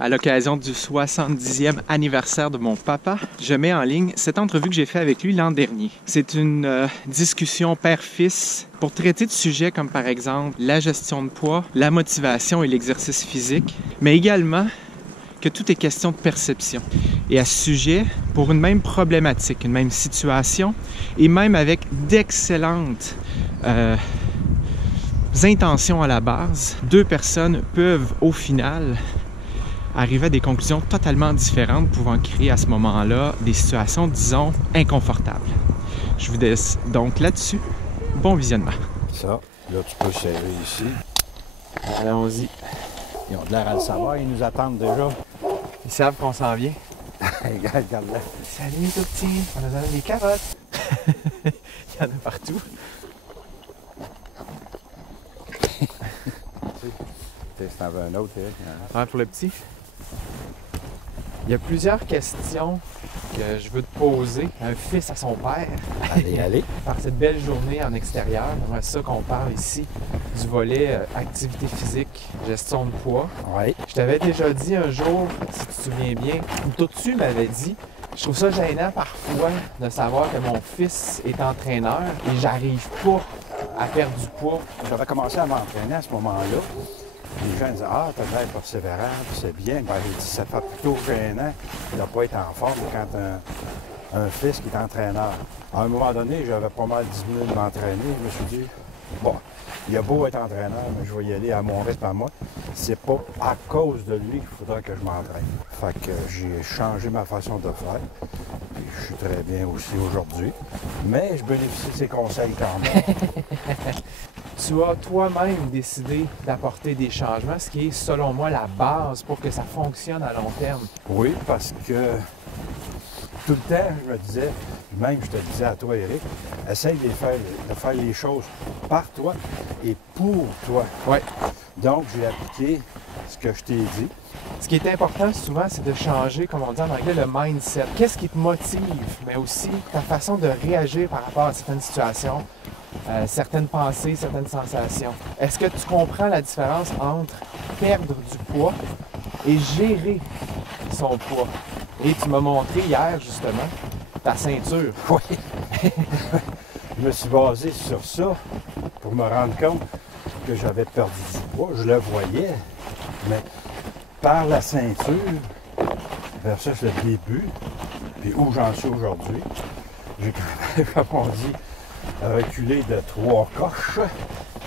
À l'occasion du 70e anniversaire de mon papa, je mets en ligne cette entrevue que j'ai faite avec lui l'an dernier. C'est une discussion père-fils pour traiter de sujets comme par exemple la gestion de poids, la motivation et l'exercice physique, mais également que tout est question de perception. Et à ce sujet, pour une même problématique, une même situation, et même avec d'excellentes intentions à la base, deux personnes peuvent au final arriver à des conclusions totalement différentes, pouvant créer à ce moment-là des situations, disons, inconfortables. Je vous laisse donc là-dessus. Bon visionnement. Ça, là tu peux serrer ici. Allons-y. Ils ont de l'air à le savoir, ils nous attendent déjà. Ils savent qu'on s'en vient. Regarde là. Salut tout petit, on a donné des carottes. Il y en a partout. Si t'en veux un autre, Ouais, pour le petit. Il y a plusieurs questions que je veux te poser. Un fils à son père. Allez. Par cette belle journée en extérieur, j'aimerais ça qu'on parle ici du volet activité physique, gestion de poids. Oui. Je t'avais déjà dit un jour, si tu te souviens bien, ou toi tu m'avais dit, je trouve ça gênant parfois de savoir que mon fils est entraîneur et j'arrive pas à perdre du poids. J'avais commencé à m'entraîner à ce moment-là. Les gens disaient « Ah, t'as de l'air persévérant, c'est bien. » Ben, j'ai dit « Ça fait plutôt gênant de ne pas être en forme quand un fils qui est entraîneur. » À un moment donné, j'avais pas mal diminué de m'entraîner. Je me suis dit « Bon, il a beau être entraîneur, mais je vais y aller à mon rythme à moi. C'est pas à cause de lui qu'il faudra que je m'entraîne. » Fait que j'ai changé ma façon de faire. Puis je suis très bien aussi aujourd'hui. Mais je bénéficie de ses conseils quand même. Tu as toi-même décidé d'apporter des changements, ce qui est, selon moi, la base pour que ça fonctionne à long terme. Oui, parce que tout le temps, je me disais, même je te disais à toi, Éric, essaye de faire les choses par toi et pour toi. Oui. Donc, j'ai appliqué ce que je t'ai dit. Ce qui est important souvent, c'est de changer, comme on dit en anglais, le mindset. Qu'est-ce qui te motive, mais aussi ta façon de réagir par rapport à certaines situations, certaines pensées, certaines sensations. Est-ce que tu comprends la différence entre perdre du poids et gérer son poids? Et tu m'as montré hier, justement, ta ceinture. Oui. Je me suis basé sur ça pour me rendre compte que j'avais perdu du poids. Je le voyais, mais par la ceinture, versus le début, puis où j'en suis aujourd'hui, j'ai quand même, comme on dit, reculé de 3 coches.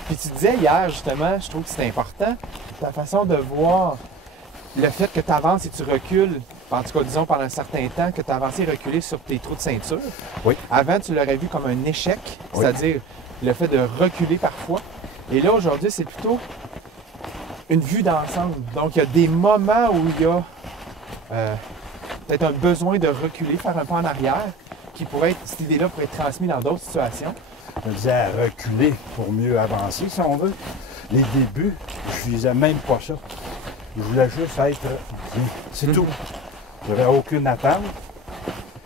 Puis tu disais hier, justement, je trouve que c'est important, ta façon de voir le fait que tu avances et tu recules, en tout cas, disons, pendant un certain temps, que tu as avancé et reculé sur tes trous de ceinture. Oui. Avant, tu l'aurais vu comme un échec, c'est-à-dire le fait de reculer parfois. Et là, aujourd'hui, c'est plutôt une vue d'ensemble. Donc, il y a des moments où il y a peut-être un besoin de reculer, faire un pas en arrière, qui pourrait être, cette idée-là pourrait être transmise dans d'autres situations. Je me disais à reculer pour mieux avancer, si on veut. Les débuts, je visais même pas ça. Je voulais juste être bien. C'est tout. Je n'avais aucune attente.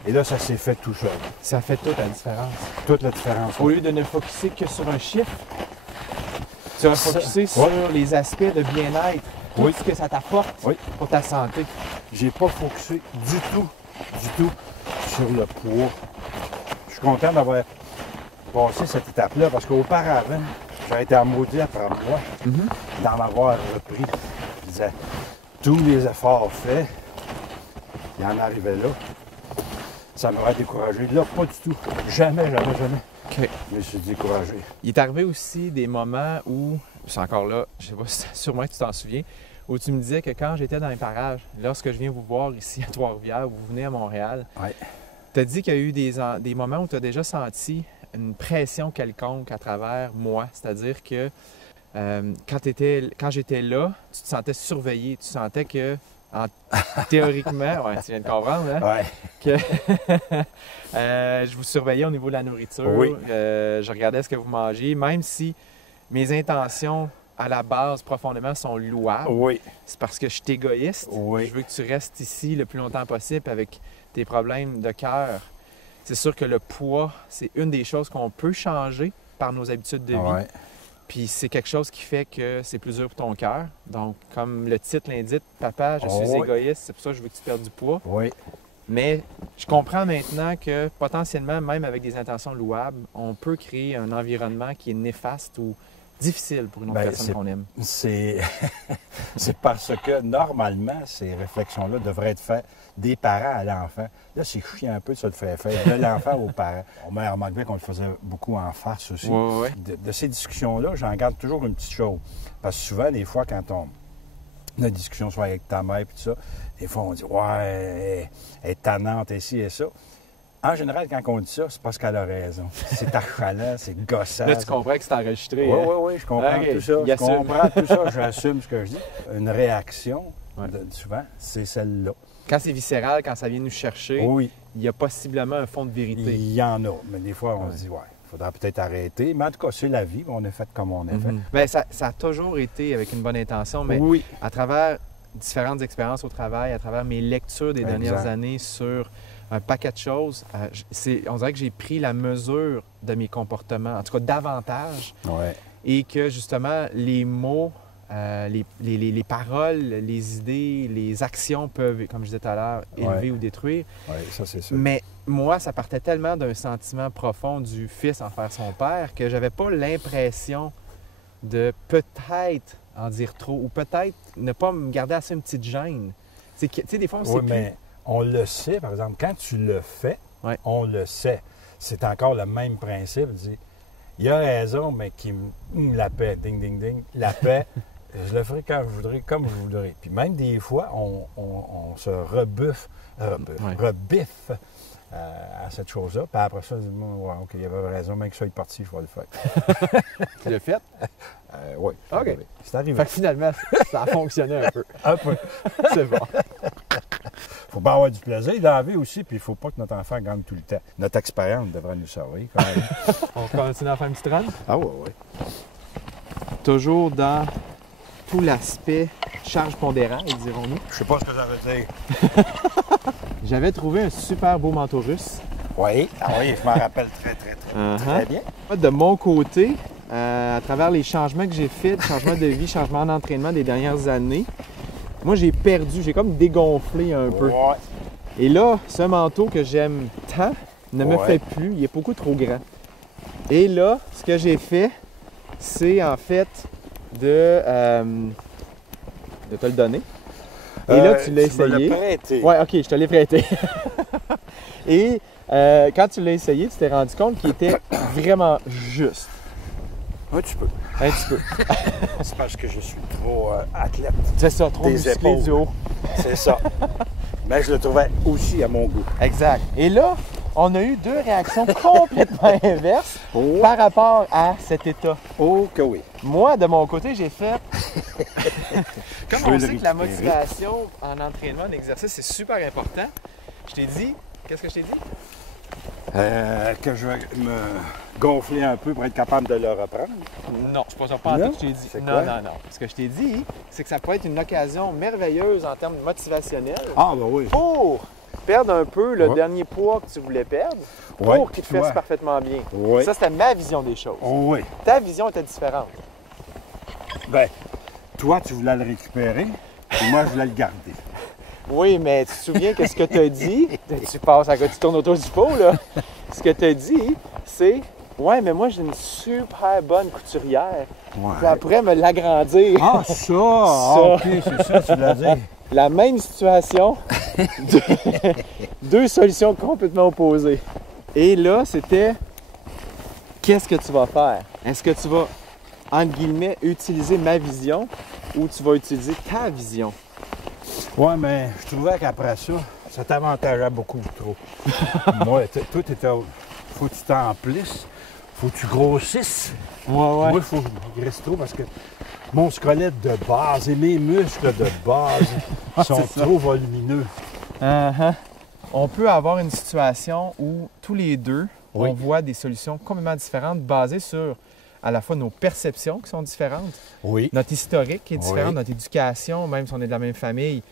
Et là, ça s'est fait tout seul. Ça fait toute la différence. Toute la différence. Au lieu de ne focusser que sur un chiffre, tu vas focuser sur les aspects de bien-être, tout ce que ça t'apporte pour ta santé. J'ai pas focusé du tout sur le poids. Je suis content d'avoir passé cette étape-là parce qu'auparavant, j'aurais été maudit après moi d'en avoir repris. Je disais, tous les efforts faits, il en arrivait là. Ça m'aurait découragé. Là, pas du tout. Jamais. Okay. Je me suis découragé. Il est arrivé aussi des moments où, c'est encore là, je sais pas si sûrement tu t'en souviens, où tu me disais que quand j'étais dans les parages, lorsque je viens vous voir ici à Trois-Rivières, vous venez à Montréal, tu as dit qu'il y a eu des moments où tu as déjà senti une pression quelconque à travers moi. C'est-à-dire que quand j'étais là, tu te sentais surveillé, tu sentais que théoriquement, tu viens de comprendre, hein? Que je vous surveillais au niveau de la nourriture, je regardais ce que vous mangez, même si mes intentions à la base profondément sont louables. C'est parce que je suis égoïste. Je veux que tu restes ici le plus longtemps possible avec tes problèmes de cœur. C'est sûr que le poids, c'est une des choses qu'on peut changer par nos habitudes de vie. Puis c'est quelque chose qui fait que c'est plus dur pour ton cœur. Donc, comme le titre l'indique, papa, je suis égoïste, c'est pour ça que je veux que tu perdes du poids. Oui. Mais je comprends maintenant que potentiellement, même avec des intentions louables, on peut créer un environnement qui est néfaste ou difficile pour une autre personne qu'on aime. C'est parce que normalement, ces réflexions-là devraient être faites des parents à l'enfant. Là, c'est chiant un peu de se le faire de l'enfant aux parents. On m'a remarqué qu'on le faisait beaucoup en farce aussi. Ouais. De ces discussions-là, j'en garde toujours une petite chose. Parce que souvent, des fois, quand on a une discussion soit avec ta mère et tout ça, des fois, on dit « Ouais, elle est tannante, ici et ça ». En général, quand on dit ça, c'est parce qu'elle a raison. C'est achalant, c'est gossant. Là, tu comprends que c'est enregistré. Oui, je comprends tout ça. Je comprends tout ça, j'assume ce que je dis. Une réaction, souvent, c'est celle-là. Quand c'est viscéral, quand ça vient nous chercher, il y a possiblement un fond de vérité. Il y en a, mais des fois, on se dit « Ouais, il faudra peut-être arrêter ». Mais en tout cas, c'est la vie, on est fait comme on est fait. Bien, ça a toujours été avec une bonne intention, mais à travers différentes expériences au travail, à travers mes lectures des dernières années sur un paquet de choses, on dirait que j'ai pris la mesure de mes comportements, en tout cas davantage, et que justement les mots, les paroles, les idées, les actions peuvent, comme je disais tout à l'heure, élever ou détruire. Oui, ça c'est sûr. Mais moi, ça partait tellement d'un sentiment profond du fils envers son père que j'avais pas l'impression de peut-être en dire trop ou peut-être ne pas me garder assez une petite gêne. Tu sais, des fois, on sait plus. Mais on le sait, par exemple, quand tu le fais, on le sait. C'est encore le même principe. Il a raison, mais qui la paix, ding, ding, ding, la paix, je le ferai quand je voudrais, comme je voudrais. Puis même des fois, on se rebiffe à cette chose-là. Puis après ça, OK, il avait raison, même que ça est parti, je vais le faire. Tu l'as fait? Oui. OK. C'est arrivé. Fait que finalement, ça a fonctionné un peu. Un peu. C'est bon. Il faut pas avoir du plaisir dans la vie aussi, puis il ne faut pas que notre enfant gagne tout le temps. Notre expérience devrait nous servir quand même. On continue à faire une petite run? Ah oui. Toujours dans tout l'aspect charge pondérale, dirons-nous. Je sais pas ce que ça veut dire. J'avais trouvé un super beau manteau russe. Oui, je m'en rappelle très bien. De mon côté, à travers les changements que j'ai faits, changements de vie, changements d'entraînement des dernières années, moi, j'ai comme dégonflé un peu. Et là, ce manteau que j'aime tant ne me fait plus, il est beaucoup trop grand. Et là, ce que j'ai fait, c'est en fait de te le donner. Et là, tu l'as essayé. Me l'as prêté. Oui, OK, je te l'ai prêté. Et quand tu l'as essayé, tu t'es rendu compte qu'il était vraiment juste. Un petit peu. C'est parce que je suis trop athlète. C'est ça, trop musclé du haut. C'est ça. Mais je le trouvais aussi à mon goût. Exact. Et là, on a eu deux réactions complètement inverses par rapport à cet état. Oh que oui. Moi, de mon côté, j'ai fait... Comme on sait que la motivation en entraînement, en exercice, c'est super important, je t'ai dit... Qu'est-ce que je t'ai dit? Que je vais me gonfler un peu pour être capable de le reprendre. Non, c'est pas ça, pas en tout que je t'ai dit. Non. Ce que je t'ai dit, c'est que ça peut être une occasion merveilleuse en termes motivationnels. Ah, ben oui. Pour perdre un peu le dernier poids que tu voulais perdre, pour qu'il te fasse parfaitement bien. Oui. Ça, c'était ma vision des choses. Oui. Ta vision était différente. Ben, toi, tu voulais le récupérer, et moi, je voulais le garder. Oui, mais tu te souviens que ce que tu as dit, tu tournes autour du pot, là. Ce que tu as dit, c'est ouais, mais moi, j'ai une super bonne couturière. Puis elle pourrait me l'agrandir. Ah, ça! OK, c'est ça, tu l'as dit. La même situation, deux solutions complètement opposées. Et là, c'était qu'est-ce que tu vas faire? Est-ce que tu vas, entre guillemets, utiliser ma vision ou tu vas utiliser ta vision? Oui, mais je trouvais qu'après ça, ça t'avantageait beaucoup trop. Moi, toi, faut que tu t'emplisses, faut que tu grossisses. Moi, il faut que je graisse trop parce que mon squelette de base et mes muscles de base sont trop volumineux. On peut avoir une situation où tous les deux, on voit des solutions complètement différentes basées sur à la fois nos perceptions qui sont différentes, notre historique qui est différent, notre éducation, même si on est de la même famille,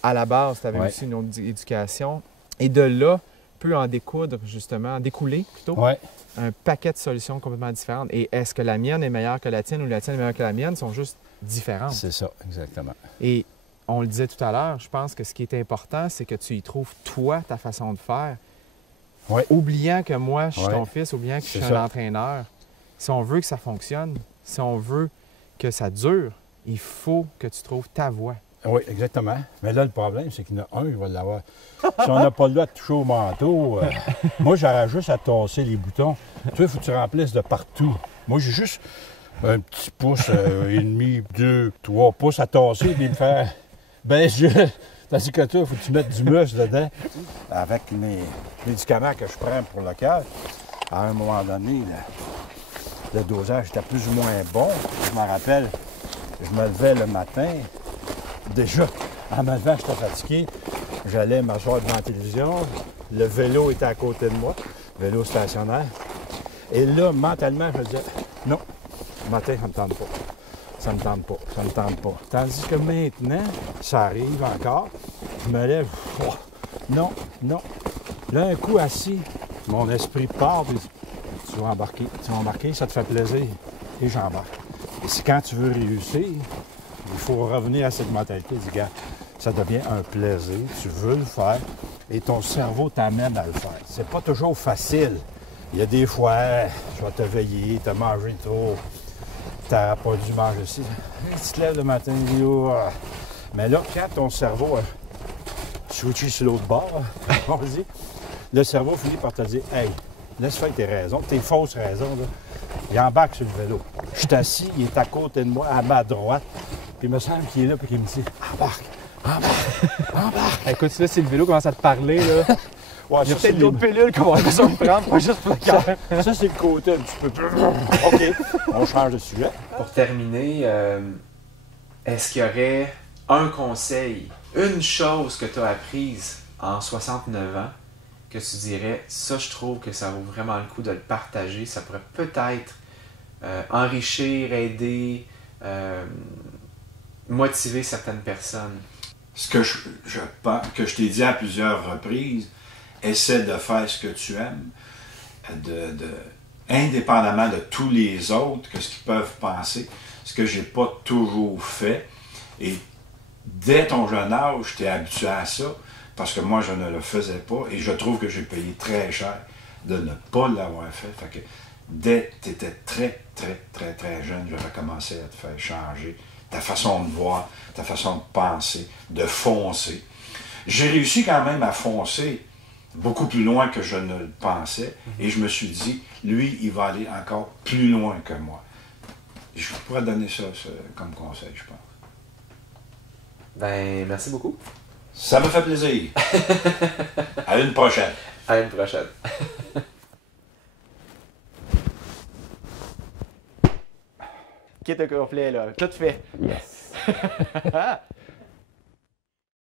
à la base, tu avais aussi une autre éducation. Et de là, peut en découdre, justement, en découler plutôt, un paquet de solutions complètement différentes. Et est-ce que la mienne est meilleure que la tienne ou la tienne est meilleure que la mienne? Sont juste différentes. C'est ça, exactement. Et on le disait tout à l'heure, je pense que ce qui est important, c'est que tu y trouves, toi, ta façon de faire. Oui. Oubliant que moi, je suis ton fils, oubliant que je suis un entraîneur. Si on veut que ça fonctionne, si on veut que ça dure, il faut que tu trouves ta voie. Oui, exactement. Mais là, le problème, c'est qu'il y en a un qui va l'avoir. Si on n'a pas le droit de toucher au manteau, moi, j'aurais juste à tasser les boutons. Tu sais, il faut que tu remplisses de partout. Moi, j'ai juste un petit pouce et demi, 2, 3 pouces à tasser et me faire... Ben, tandis que toi, il faut que tu mettes du muscle dedans. Avec mes médicaments que je prends pour le cœur, à un moment donné, le dosage était plus ou moins bon. Je me rappelle, je me levais le matin. Déjà, en me levant, j'étais fatigué. J'allais m'asseoir devant la télévision. Le vélo était à côté de moi, vélo stationnaire. Et là, mentalement, je me disais, non, le matin, ça ne me tente pas. Ça me tente pas, ça me tente pas. Tandis que maintenant, ça arrive encore. Je me lève, oh, non, non. Là, un coup assis, mon esprit part, puis tu vas embarquer, ça te fait plaisir. Et j'embarque. Et c'est quand tu veux réussir, il faut revenir à cette mentalité. Dis, gars, ça devient un plaisir, tu veux le faire et ton cerveau t'amène à le faire. C'est pas toujours facile. Il y a des fois, je vais te veiller, tu as mangé trop, tu n'auras pas dû manger ci. Tu te lèves le matin et dis, oh. Mais là, quand ton cerveau a switché sur l'autre bord, on dit, le cerveau finit par te dire, hey, laisse faire tes raisons, tes fausses raisons. Là. Il embarque sur le vélo. Je suis assis, il est à côté de moi, à ma droite. Puis il me semble qu'il est là et qu'il me dit embarque, embarque, embarque. Écoute, là, si le vélo commence à te parler, là, ouais, il y a peut-être d'autres pilules qu'on va besoin de prendre, pas juste pour le cœur. Ça, c'est le côté un petit peu plus. OK, on change de sujet. Pour terminer, est-ce qu'il y aurait un conseil, une chose que tu as apprise en 69 ans, que tu dirais, ça, je trouve que ça vaut vraiment le coup de le partager, ça pourrait peut-être enrichir, aider, motiver certaines personnes? Ce que je pense, que je t'ai dit à plusieurs reprises, essaie de faire ce que tu aimes, indépendamment de tous les autres, que ce qu'ils peuvent penser, ce que j'ai pas toujours fait. Et dès ton jeune âge, je t'ai habitué à ça, parce que moi, je ne le faisais pas, et je trouve que j'ai payé très cher de ne pas l'avoir fait. Fait que dès que tu étais très, très, très, très jeune, j'avais commencé à te faire changer ta façon de voir, ta façon de penser, de foncer. J'ai réussi quand même à foncer beaucoup plus loin que je ne le pensais, et je me suis dit, lui, il va aller encore plus loin que moi. Je pourrais donner ça comme conseil, je pense. Ben, merci beaucoup. Ça me fait plaisir. À une prochaine. À une prochaine. Kit au complet, là. Tout fait. Yes.